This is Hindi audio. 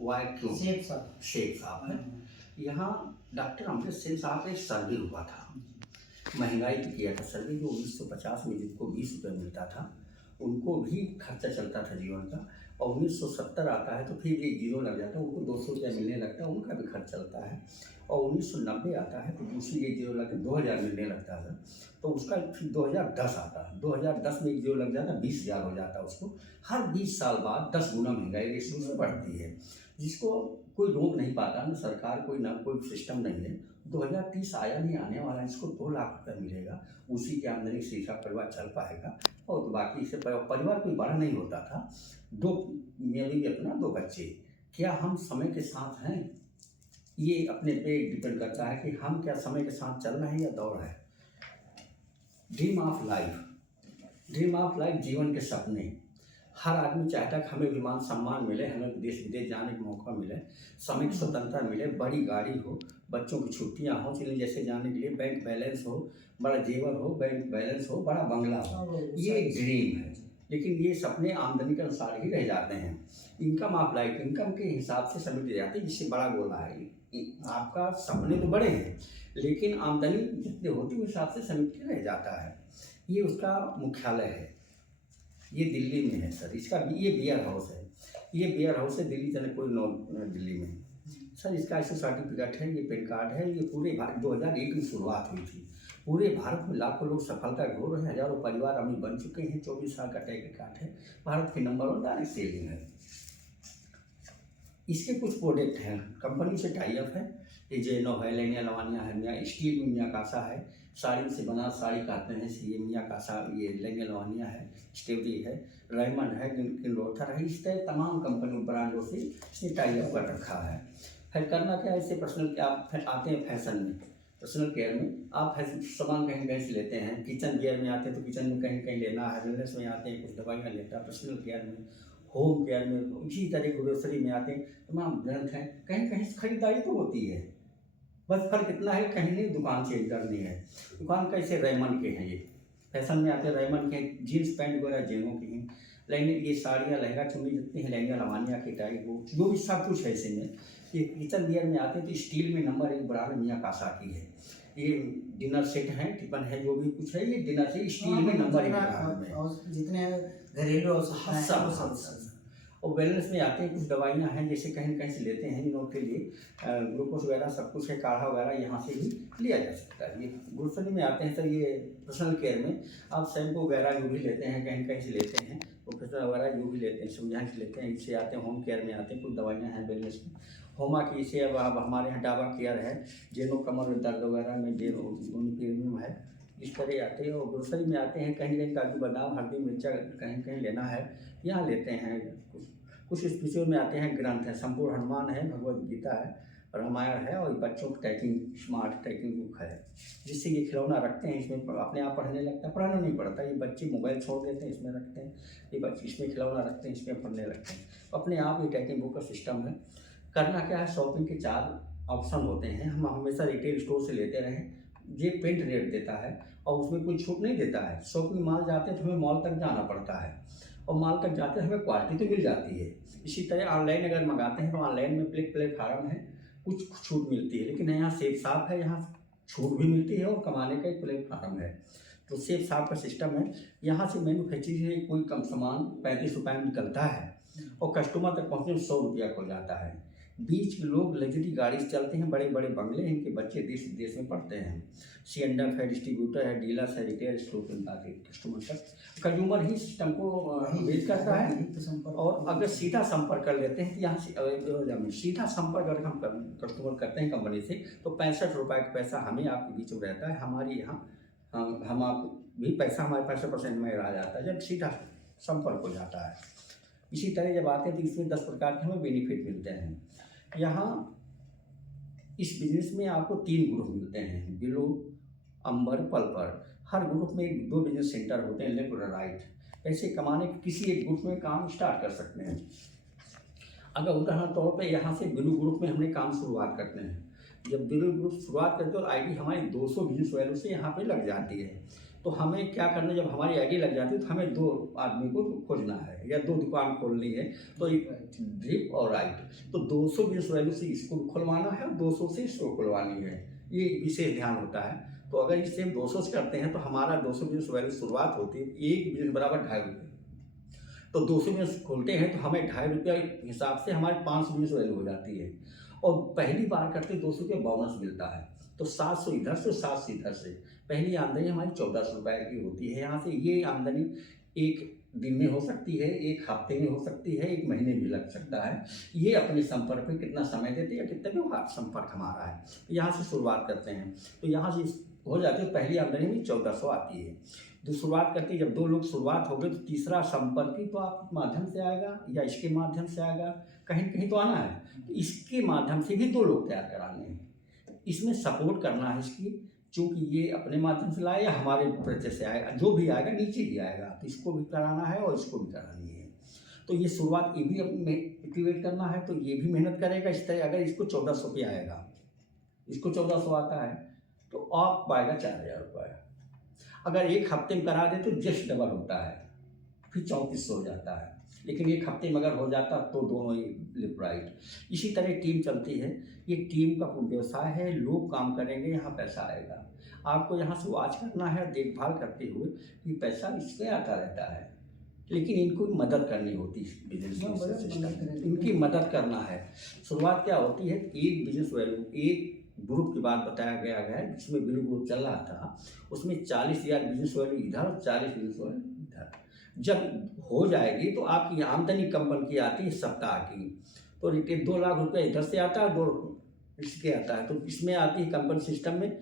वाई शेख साहब है। यहाँ डॉक्टर अमृत सेन साहब का एक सर्वे हुआ था, महंगाई पे किया था सर्वे, जो 1950 में जिनको 20 रुपये मिलता था उनको भी खर्चा चलता था जीवन का, और 1970 आता है तो फिर एक जीरो लग जाता है, उनको 200 रुपया मिलने लगता है, उनका भी खर्च चलता है। और 1990 आता है तो दूसरी एक जीरो लग 2000 मिलने लगता है, तो उसका फिर 2010 आता है, 2010 में एक जीरो लग जाता है, 20,000 हो जाता है उसको। हर 20 साल बाद 10 गुना महंगाई रेशियो से बढ़ती है, जिसको कोई रोक नहीं पाता, ना सरकार कोई, ना कोई सिस्टम नहीं है। 2030 आया नहीं, आने वाला, इसको 2 लाख रुपया मिलेगा, उसी की आमदनी से इसका परिवार चल पाएगा। और तो बाकी इससे परिवार कोई बड़ा नहीं होता था। 2 मियाँ बीवी अपना 2 बच्चे। क्या हम समय के साथ हैं? ये अपने पे डिपेंड करता है कि हम क्या समय के साथ चल रहे हैं या दौड़ रहे हैं। ड्रीम ऑफ लाइफ, जीवन के सपने। हर आदमी चाहता है कि हमें भी मान सम्मान मिले, हमें देश विदेश जाने का मौका मिले, समय की स्वतंत्रता मिले, बड़ी गाड़ी हो, बच्चों की छुट्टियां हो, चलिए जैसे जाने के लिए, बैंक बैलेंस हो, बड़ा जेवर हो, बैंक बैलेंस हो, बड़ा बंगला हो, ये ड्रीम है। लेकिन ये सपने आमदनी के अनुसार ही रह जाते हैं। इनकम ऑफ लाइफ, इनकम के हिसाब से समिट जाते हैं, जिससे बड़ा गोला है। आपका सपने तो बड़े हैं, लेकिन आमदनी जितने होती है उस हिसाब से समिट के रह जाता है। ये उसका मुख्यालय है, ये दिल्ली में है सर। इसका ये बियर हाउस है, ये बियर हाउस है दिल्ली, जनकपुर दिल्ली में सर। इसका ऐसे सर्टिफिकेट है, ये पैन कार्ड है। ये पूरे भारत 2001 में शुरुआत हुई थी। पूरे भारत में लाखों लोग सफलता घोर रहे हैं, हजारों परिवार अमीर बन चुके हैं। 24 साल का टैग रिकॉर्ड है, भारत के नंबर 1 डायरेक्ट सेलिंग है। इसके कुछ प्रोडक्ट हैं, कंपनी से टाई अप है। ये जेनो है, लेनिया लवानिया है, मियाँ स्टील में मियाँ कासा है, साड़ी से बना साड़ी कहते हैं, ये मियाँ कासा, ये लेनिया लवानिया है, स्टेवरी है, रेमंड है, किंडोथर है। इस तरह तमाम कंपनी ब्रांडों से इसने टाई अप कर रखा है। फिर करना क्या है, इससे पर्सनल क्या आप आते हैं फैशन में, पर्सनल केयर में आप सामान कहीं कहीं से लेते हैं। किचन केयर में आते हैं तो किचन में कहीं कहीं लेना है, वेलनेस में आते हैं कुछ दवाइयाँ लेता है, पर्सनल केयर में, होम केयर में, इसी तरह ग्रोसरी में आते हैं। तमाम ब्रांड हैं, कहीं कहीं खरीदारी तो होती है, बस फर्क इतना है कहीं नहीं दुकान चेंज करनी है। दुकान कैसे रेमंड के हैं, ये फैशन में आते हैं रेमंड के, जीन्स पैंट वगैरह जेनों के हैं, लहंगे, ये साड़ियाँ लहंगा चुन्नी जितनी है, लहंगा लवानिया की टाइप वो जो भी सब कुछ है ऐसे में। ये किचन वियर में आते हैं तो स्टील में नंबर 1 ब्रांड मियाँ कासा की है। ये डिनर सेट है, टिफन है, जो भी कुछ है, ये डिनर से स्टील में नंबर 1 ब्रांड में, जितने घरेलू सब। और वेलनेस में आते हैं कुछ दवाइयाँ हैं, जैसे कहीं कहीं से लेते हैं इन लोगों के लिए, ग्लूकोज वगैरह सब कुछ है, काढ़ा वगैरह यहाँ से भी लिया जा सकता है। ये ग्रोसरी में आते हैं सर, ये पर्सनल केयर में आप शैम्पू वगैरह जो भी लेते हैं, कहीं कहीं से लेते हैं, प्रोफेशनल वगैरह जो भी लेते हैं सब यहाँ से लेते हैं। इससे आते हैं होम केयर में आते हैं, कुछ दवाइयाँ हैं वेलनेस में, होमा की से। अब हमारे यहाँ डाबा केयर है, जेनो कमर दर्द वगैरह में जेनो प्रीमियम है, इस तरह आते हैं। और ग्रोसरी में आते हैं कहीं कहीं काजू बादाम हल्दी मिर्चा कहीं कहीं लेना है, यहाँ लेते हैं। कुछ स्पीशियों में आते हैं ग्रंथ है, संपूर्ण हनुमान है, भगवद गीता है, रामायण है, और बच्चों की टाइपिंग स्मार्ट टाइपिंग बुक है, जिससे ये खिलौना रखते हैं, इसमें अपने आप पढ़ने लगता है, पढ़ाना नहीं पड़ता। ये बच्चे मोबाइल छोड़ देते हैं, इसमें रखते हैं, ये बच्चे इसमें खिलौना रखते हैं, इसमें पढ़ने लगते हैं, अपने आप ये टाइपिंग बुक का सिस्टम है। करना क्या है, शॉपिंग के 4 ऑप्शन होते हैं। हम हमेशा रिटेल स्टोर से लेते रहें, ये पेंट रेट देता है और उसमें कोई छूट नहीं देता है। शॉपिंग मॉल जाते हैं तो हमें मॉल तक जाना पड़ता है, और मॉल तक जाते हैं हमें क्वालिटी तो मिल जाती है। इसी तरह ऑनलाइन अगर मंगाते हैं तो ऑनलाइन में प्लेटफार्म है, कुछ छूट मिलती है, लेकिन यहाँ सेफ साफ है, यहाँ छूट भी मिलती है और कमाने का एक प्लेटफार्म है। तो सेफ साफ का सिस्टम है। यहाँ से मैन्युफैक्चरिंग से कोई कम सामान 35 रुपये में निकलता है और कस्टमर तक पहुँचने में 100 रुपया खो जाता है। बीच के लोग लग्जरी गाड़ी से चलते हैं, बड़े बड़े बंगले हैं, इनके बच्चे देश विदेश में पढ़ते हैं। C&F है, डिस्ट्रीब्यूटर है, डीलर्स है, रिटेल स्टोर के कस्टमर तक कंज्यूमर ही सिस्टम को बेच करता है। और अगर सीधा संपर्क कर लेते हैं तो यहाँ से सीधा संपर्क अगर हम कस्टमर करते हैं कंपनी से, तो 65 रुपये का पैसा हमें आपके बीच में रहता है। हमारे यहाँ हम आप भी पैसा हमारे 65% में आ जाता है जब सीधा संपर्क हो जाता है। इसी तरह जब आते हैं तो इसमें 10 प्रकार के हमें बेनिफिट मिलते हैं। यहाँ इस बिजनेस में आपको 3 ग्रुप मिलते हैं, बिलो, अंबर, पल्पर। हर ग्रुप में 2 बिजनेस सेंटर होते हैं, लेफ्ट और राइट। पैसे कमाने के किसी एक ग्रुप में काम स्टार्ट कर सकते हैं। अगर उदाहरण तौर पे यहाँ से बिलो ग्रुप में हमने काम शुरुआत करते हैं, जब बिलो ग्रुप शुरुआत करते हैं और आईडी हमारी 200 बिजनेस वैल्यू से यहाँ पे लग जाती है, तो तो हमें क्या करना, जब हमारी आईडी लग जाती है तो हमें 2 आदमी को खोजना है या 2 दुकान खोलनी है। तो एक ड्रिप और राइट, तो 200 बिजनेस वैल्यू से इसको भी खुलवाना है और 200 से इसको खुलवानी है, ये विशेष ध्यान होता है। तो अगर इससे हम 200 से करते हैं तो हमारा 200 बिजनेस वैल्यू शुरुआत होती है, एक बिजनेस बराबर 2.5 रुपये। तो 200 बिजनेस खोलते हैं तो हमें 2.5 रुपये हिसाब से हमारी 500 बिजनेस वैल्यू हो जाती है। और पहली बार करते 200 रुपये बोनस मिलता है, तो 700 इधर से 700 इधर से। पहली आमदनी हमारी 1400 रुपये की होती है यहाँ से। ये आमदनी एक दिन में हो सकती है, एक हफ्ते में हो सकती है, एक महीने भी लग सकता है। ये अपने संपर्क पे कितना समय देते हैं या कितना व्यवहार संपर्क हमारा है, तो यहाँ से शुरुआत करते हैं। तो यहाँ से हो जाती है, पहली आमदनी में 1400 आती है। तो शुरुआत करती है, जब 2 लोग शुरुआत हो गए तो तीसरा संपर्क तो आपके माध्यम से आएगा या इसके माध्यम से आएगा, कहीं न कहीं तो आना है। तो इसके माध्यम से भी 2 लोग तैयार कराने हैं, इसमें सपोर्ट करना है इसकी, चूँकि ये अपने माध्यम से लाए या हमारे परिचय से आएगा, जो भी आएगा नीचे ही आएगा, तो इसको भी कराना है और इसको भी करानी है। तो ये शुरुआत ये भी एक्टिवेट करना है, तो ये भी मेहनत करेगा इस तरह। अगर इसको 1400 पे आएगा, इसको 1400 आता है तो आप पाएगा 4000 रुपये। अगर एक हफ्ते में करा दे तो जस्ट डबल होता है, फिर 3400 हो जाता है। लेकिन एक हफ्ते में अगर हो जाता तो दोनों ही लेफ्ट राइट। इसी तरह टीम चलती है, ये टीम का व्यवसाय है, लोग काम करेंगे, यहाँ पैसा आएगा। आपको यहाँ से वॉच करना है, देखभाल करते हुए कि पैसा इसमें आता रहता है, लेकिन इनको मदद करनी होती है। बिजनेस इनकी मदद करना है। शुरुआत क्या होती है, एक बिजनेस वैल्यू, एक ग्रुप की बात बताया गया है जिसमें ब्लू ग्रुप चल रहा था, उसमें 40,000 बिजनेस वैल्यू इधर और 40 बिजनेस वैल्यू इधर। जब हो जाएगी तो आपकी आमदनी कम बन की आती है सप्ताह की, तो 2 लाख रुपये इधर से आता है, 2 इसके आता है, तो इसमें आती है कंपनी सिस्टम में